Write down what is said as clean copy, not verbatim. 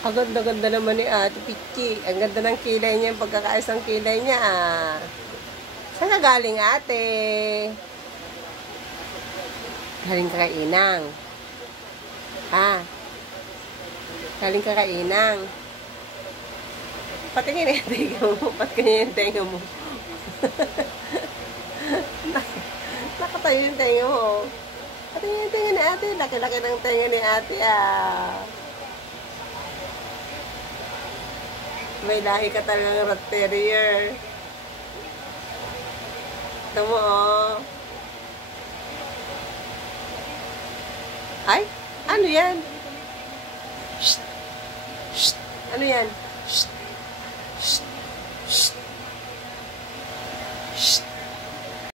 Ang ganda-ganda naman ni Ate Pichi. Ang ganda ng kilay niya, yung pagkakaayos ng kilay niya. Saan ka galing, ate? Galing ka kay Inang. Galing ka kay Inang. Patingin yung tenga mo. Patingin yung tenga mo. Nakatayo yung tenga mo. Patingin yung tenga ni ate. Laki-laki ng tenga ni ate, May lahi ka talagang rat terrier. Ito mo, Ay, ano yan? Shh! Shh! Ano yan? Shh! Shh! Shh! Shh!